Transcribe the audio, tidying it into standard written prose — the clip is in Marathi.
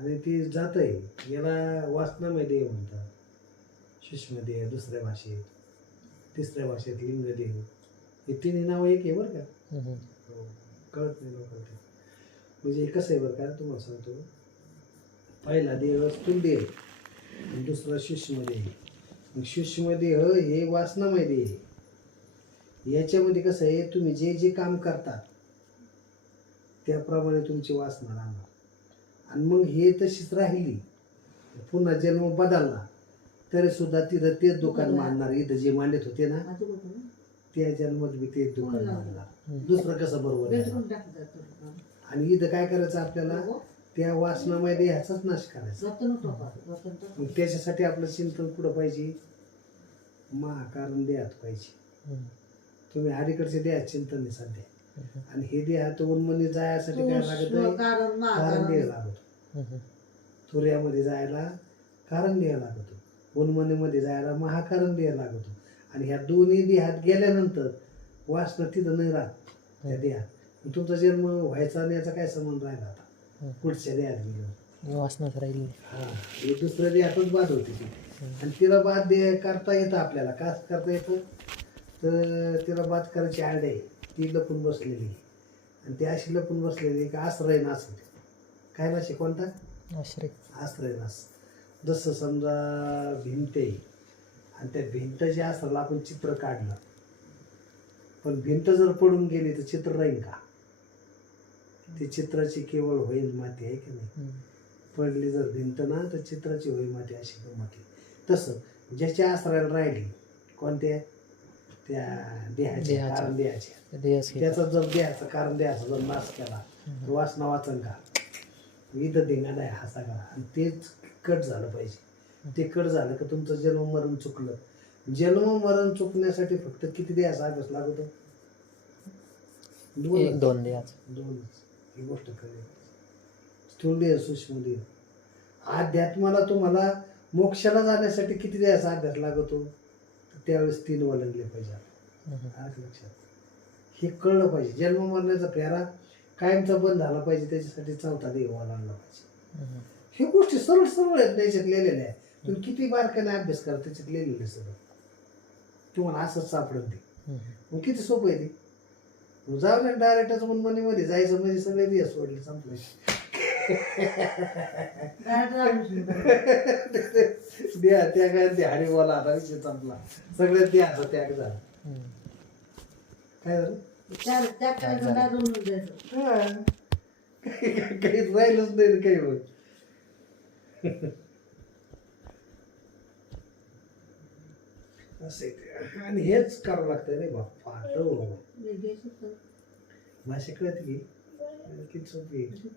आणि ती जात आहे याला वाचनामध्ये म्हणतात. सुषमदेह दुसऱ्या भाषेत, तिसऱ्या भाषेत लिंगदेह, हे तिन्ही नावं एक आहे बरं का. हो, कळत नाही लोकांना ते. म्हणजे हे कसं आहे बरं का, तुम्हाला सांगतो. पहिला देह स्थूलदेह आणि दुसरा सूक्ष्मदेह. मग सूक्ष्मदेह हे वासनामय देह आहे. याच्यामध्ये कसं आहे, तुम्ही जे जे काम करता त्याप्रमाणे तुमची वासना राहणार. आणि मग हे तशीच राहिली, पुन्हा जन्म बदलला तरी सुद्धा तिथं तेच दुकान मांडणार. इथं जे मांडत होते ना त्या जन्मात बी तेच दुकान मांडणार. दुसरं कसं बरोबर आहे. आणि इथं काय करायचं आपल्याला, त्या वासनामध्ये ह्याचाच नाश करायचा. मग त्याच्यासाठी आपलं चिंतन कुठं पाहिजे, महाकारण देहात पाहिजे. तुम्ही अलीकडचे देहात चिंतन नाही सध्या. आणि हे देहात उन्मनी जायसाठी काय लागत, कारण देह लागतो. तुर्यामध्ये जायला कारण देह लागतो, उन्मनीमध्ये जायला महाकारण देह लागतो. आणि ह्या दोन्ही देहात गेल्यानंतर वासना तिथं नाही राहत त्या देहात. तुमचा जन्म व्हायचा आणि याचा काय संबंध राहिला आता पुढच्या देहात गेल्यावर, वासनाच राहील. हा, हे दुसऱ्या देहातच बाद होती ती. आणि तिला बाद देह करता येतं आपल्याला. का करता येतं तर तिला बाद करायची आड आहे, ती लपून बसलेली. आणि ती अशी लपून बसलेली का आश्रय नाश होते. काय नाश आहे, कोणता आश्रय? आश्रय नाश. जसं समजा भिंत आहे आणि त्या भिंतच्या आसराला आपण चित्र काढलं, पण भिंत जर पडून गेली तर चित्र राहील का? ती चित्राची केवळ होईल माती, आहे की नाही. पडली जर भिंत ना तर चित्राची होईल माती, अशी गंमत आहे. तसं ज्याच्या आश्रयाला राहिली, कोणत्या, त्या देहाच्या, कारण देहाच्या, त्याचा जर देहाचा कारण देहाचा जर नाश केला तर वासना वाचन का, इथं धिंगाणा आहे हा सगळा. आणि तेच कट झालं पाहिजे. ते कट झालं का तुमचं जन्म मरण चुकलं. जन्म मरण चुकण्यासाठी फक्त किती देहाचा अभ्यास लागतो, दोन देहाच. दोनच. ही गोष्ट कळली. स्थूल देह, सूक्ष्म देह. अध्यात्माला तुम्हाला मोक्षाला जाण्यासाठी किती देहाचा अभ्यास लागतो, त्यावेळेस 3 वलंडले पाहिजे. लक्षात हे कळलं पाहिजे. जन्म मरण्याचा फेरा कायमचा बंद झाला पाहिजे, त्याच्यासाठी 4था देह ओलांडला पाहिजे. हे गोष्टी सरळ सरळ आहेत, त्याच्यात लिहिलेल्या आहे. तुम्ही किती बारकाने अभ्यास करा, त्याच्यात लिहिलेलं सगळं तुम्हाला असंच सापडत ते. मग किती सोपं आहे ते. जाऊ ना डायरेक्टच उन्मनीमध्ये जायचं म्हणजे सगळे देह सोडले, संपले. द्या त्याग ते हरी बोला, आता विषय संपला. सगळ्यात द्याचा त्याग झाला. काय झालं, काहीच राहिलंच नाही काही होत. असं. आणि हेच करावं लागतं रे बाप्पा. भाषा कळते की किती सोपी आहे.